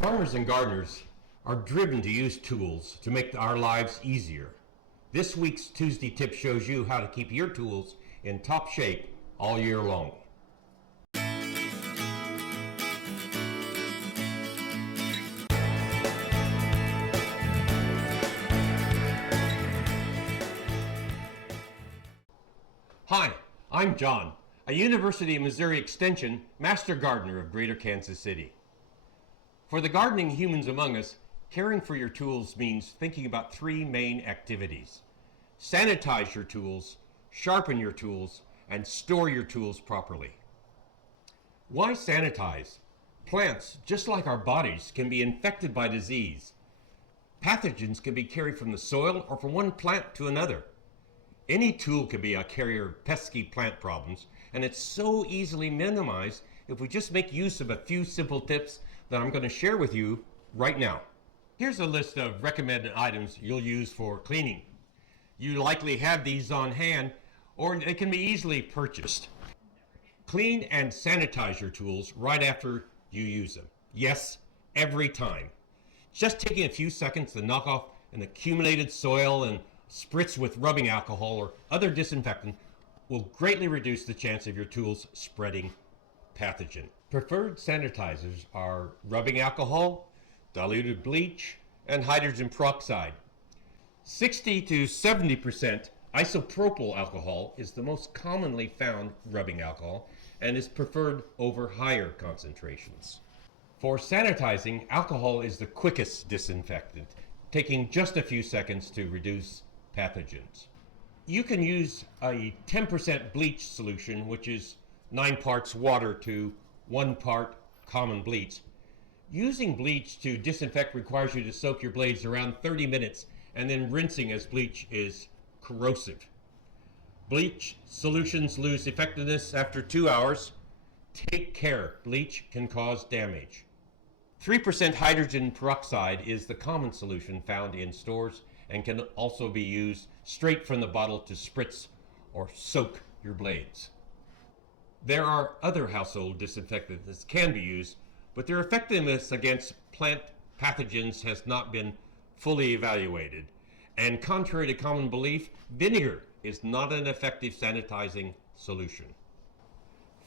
Farmers and gardeners are driven to use tools to make our lives easier. This week's Tuesday tip shows you how to keep your tools in top shape all year long. Hi, I'm John, a University of Missouri Extension Master Gardener of Greater Kansas City. For the gardening humans among us, caring for your tools means thinking about three main activities: sanitize your tools, sharpen your tools, and store your tools properly. Why sanitize? Plants, just like our bodies, can be infected by disease. Pathogens can be carried from the soil or from one plant to another. Any tool can be a carrier of pesky plant problems, and it's so easily minimized if we just make use of a few simple tips that I'm going to share with you right now. Here's a list of recommended items you'll use for cleaning. You likely have these on hand, or they can be easily purchased. Clean and sanitize your tools right after you use them. Yes, every time. Just taking a few seconds to knock off an accumulated soil and spritz with rubbing alcohol or other disinfectant will greatly reduce the chance of your tools spreading pathogen. Preferred sanitizers are rubbing alcohol, diluted bleach, and hydrogen peroxide. 60 to 70% isopropyl alcohol is the most commonly found rubbing alcohol and is preferred over higher concentrations. For sanitizing, alcohol is the quickest disinfectant, taking just a few seconds to reduce pathogens. You can use a 10% bleach solution, which is 9 parts water to 1 part common bleach. Using bleach to disinfect requires you to soak your blades around 30 minutes and then rinsing, as bleach is corrosive. Bleach solutions lose effectiveness after 2 hours. Take care, bleach can cause damage. 3% hydrogen peroxide is the common solution found in stores and can also be used straight from the bottle to spritz or soak your blades. There are other household disinfectants that can be used, but their effectiveness against plant pathogens has not been fully evaluated. And contrary to common belief, vinegar is not an effective sanitizing solution.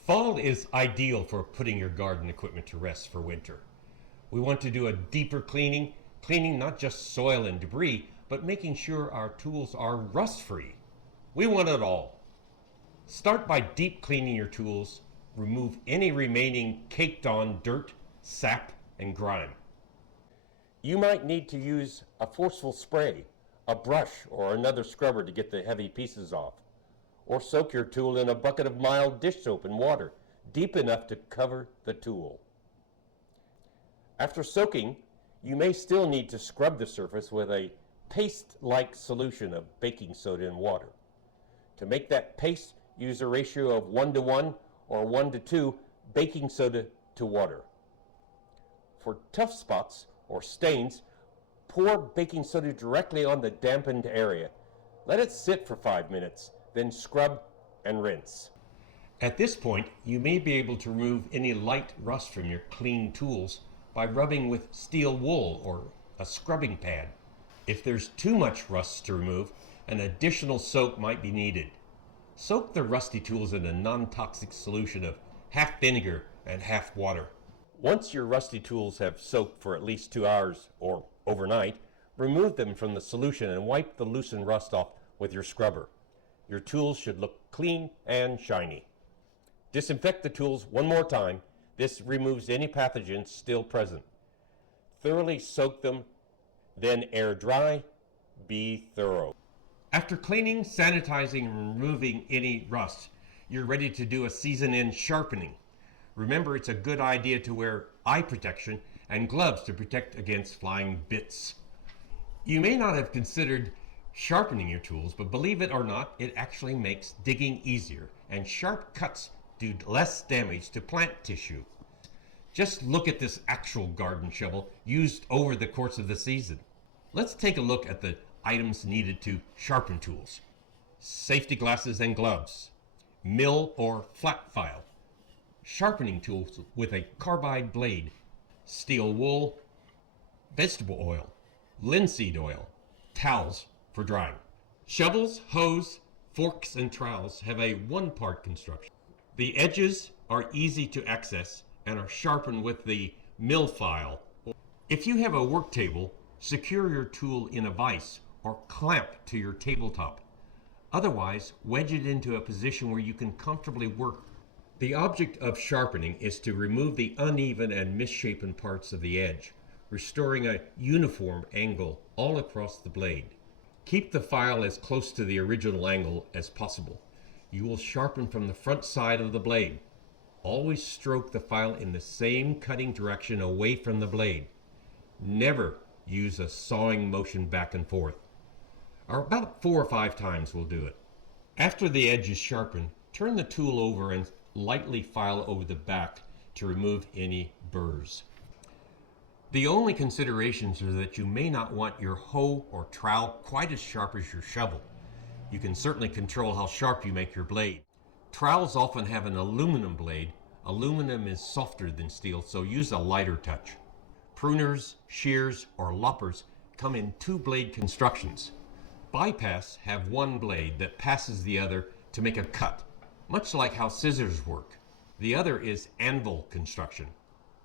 Fall is ideal for putting your garden equipment to rest for winter. We want to do a deeper cleaning not just soil and debris, but making sure our tools are rust-free. We want it all. Start by deep cleaning your tools. Remove any remaining caked-on dirt, sap, and grime. You might need to use a forceful spray, a brush, or another scrubber to get the heavy pieces off. Or soak your tool in a bucket of mild dish soap and water, deep enough to cover the tool. After soaking, you may still need to scrub the surface with a paste-like solution of baking soda and water. To make that paste, use a ratio of 1:1 or 1:2 baking soda to water. For tough spots or stains, pour baking soda directly on the dampened area. Let it sit for 5 minutes, then scrub and rinse. At this point, you may be able to remove any light rust from your clean tools by rubbing with steel wool or a scrubbing pad. If there's too much rust to remove, an additional soak might be needed. Soak the rusty tools in a non-toxic solution of half vinegar and half water. Once your rusty tools have soaked for at least 2 hours or overnight, remove them from the solution and wipe the loosened rust off with your scrubber. Your tools should look clean and shiny. Disinfect the tools one more time. This removes any pathogens still present. Thoroughly soak them, then air dry. Be thorough. After cleaning, sanitizing, and removing any rust, you're ready to do a season-end sharpening. Remember, it's a good idea to wear eye protection and gloves to protect against flying bits. You may not have considered sharpening your tools, but believe it or not, it actually makes digging easier, and sharp cuts do less damage to plant tissue. Just look at this actual garden shovel used over the course of the season. Let's take a look at the items needed to sharpen tools. Safety glasses and gloves, mill or flat file, sharpening tools with a carbide blade, steel wool, vegetable oil, linseed oil, towels for drying. Shovels, hose, forks, and trowels have a one-part construction. The edges are easy to access and are sharpened with the mill file. If you have a work table, secure your tool in a vise or clamp to your tabletop. Otherwise, wedge it into a position where you can comfortably work. The object of sharpening is to remove the uneven and misshapen parts of the edge, restoring a uniform angle all across the blade. Keep the file as close to the original angle as possible. You will sharpen from the front side of the blade. Always stroke the file in the same cutting direction away from the blade. Never use a sawing motion back and forth. Or about 4 or 5 times will do it. After the edge is sharpened, turn the tool over and lightly file over the back to remove any burrs. The only considerations are that you may not want your hoe or trowel quite as sharp as your shovel. You can certainly control how sharp you make your blade. Trowels often have an aluminum blade. Aluminum is softer than steel, so use a lighter touch. Pruners, shears, or loppers come in 2 blade constructions. Bypass have 1 blade that passes the other to make a cut, much like how scissors work. The other is anvil construction.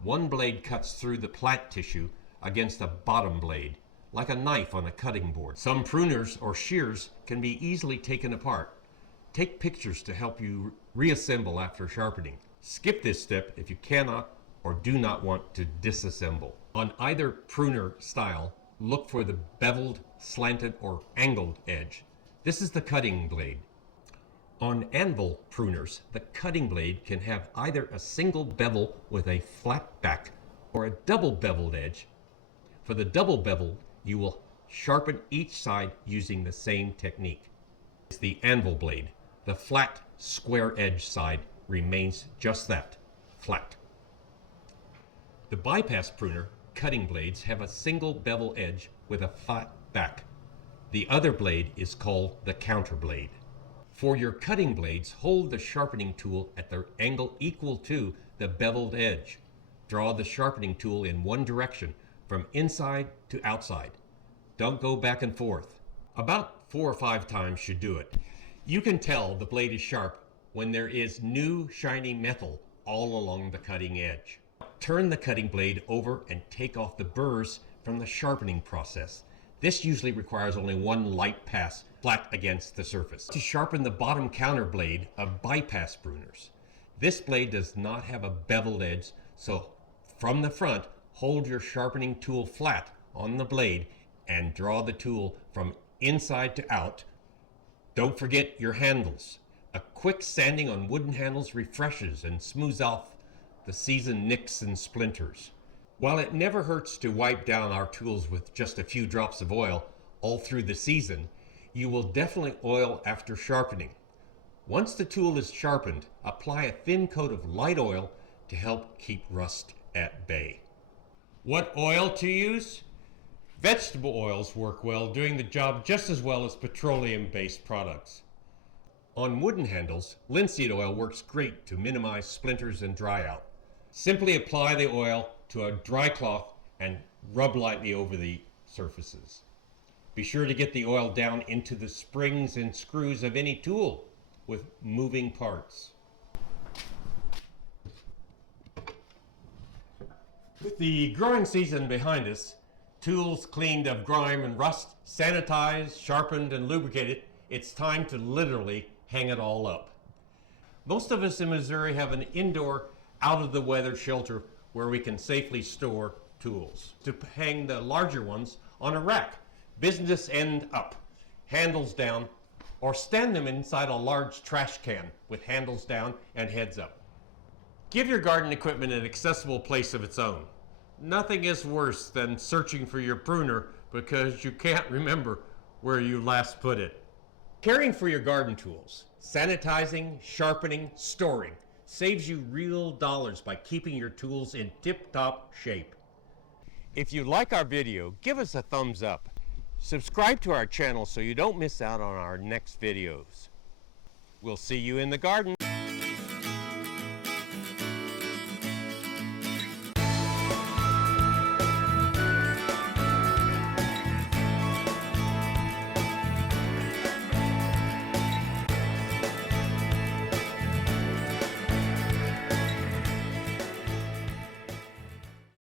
1 blade cuts through the plant tissue against a bottom blade, like a knife on a cutting board. Some pruners or shears can be easily taken apart. Take pictures to help you reassemble after sharpening. Skip this step if you cannot or do not want to disassemble. On either pruner style, look for the beveled, slanted, or angled edge. This is the cutting blade. On anvil pruners, the cutting blade can have either a single bevel with a flat back or a double beveled edge. For the double bevel, you will sharpen each side using the same technique. It's the anvil blade. The flat, square edge side remains just that, flat. The bypass pruner cutting blades have a single bevel edge with a flat back. The other blade is called the counter blade. For your cutting blades, hold the sharpening tool at the angle equal to the beveled edge. Draw the sharpening tool in one direction, from inside to outside. Don't go back and forth. About 4 or 5 times should do it. You can tell the blade is sharp when there is new shiny metal all along the cutting edge. Turn the cutting blade over and take off the burrs from the sharpening process. This usually requires only 1 light pass flat against the surface. To sharpen the bottom counter blade of bypass pruners. This blade does not have a beveled edge, so from the front, hold your sharpening tool flat on the blade and draw the tool from inside to out. Don't forget your handles. A quick sanding on wooden handles refreshes and smooths off the seasoned nicks and splinters. While it never hurts to wipe down our tools with just a few drops of oil all through the season, you will definitely oil after sharpening. Once the tool is sharpened, apply a thin coat of light oil to help keep rust at bay. What oil to use? Vegetable oils work well, doing the job just as well as petroleum-based products. On wooden handles, linseed oil works great to minimize splinters and dry out. Simply apply the oil to a dry cloth and rub lightly over the surfaces. Be sure to get the oil down into the springs and screws of any tool with moving parts. With the growing season behind us, tools cleaned of grime and rust, sanitized, sharpened, and lubricated, it's time to literally hang it all up. Most of us in Missouri have an indoor, out-of-the-weather shelter where we can safely store tools. To hang the larger ones on a rack, business end up, handles down, or stand them inside a large trash can with handles down and heads up. Give your garden equipment an accessible place of its own. Nothing is worse than searching for your pruner because you can't remember where you last put it. Caring for your garden tools, sanitizing, sharpening, storing, saves you real dollars by keeping your tools in tip-top shape. If you like our video, give us a thumbs up. Subscribe to our channel so you don't miss out on our next videos. We'll see you in the garden.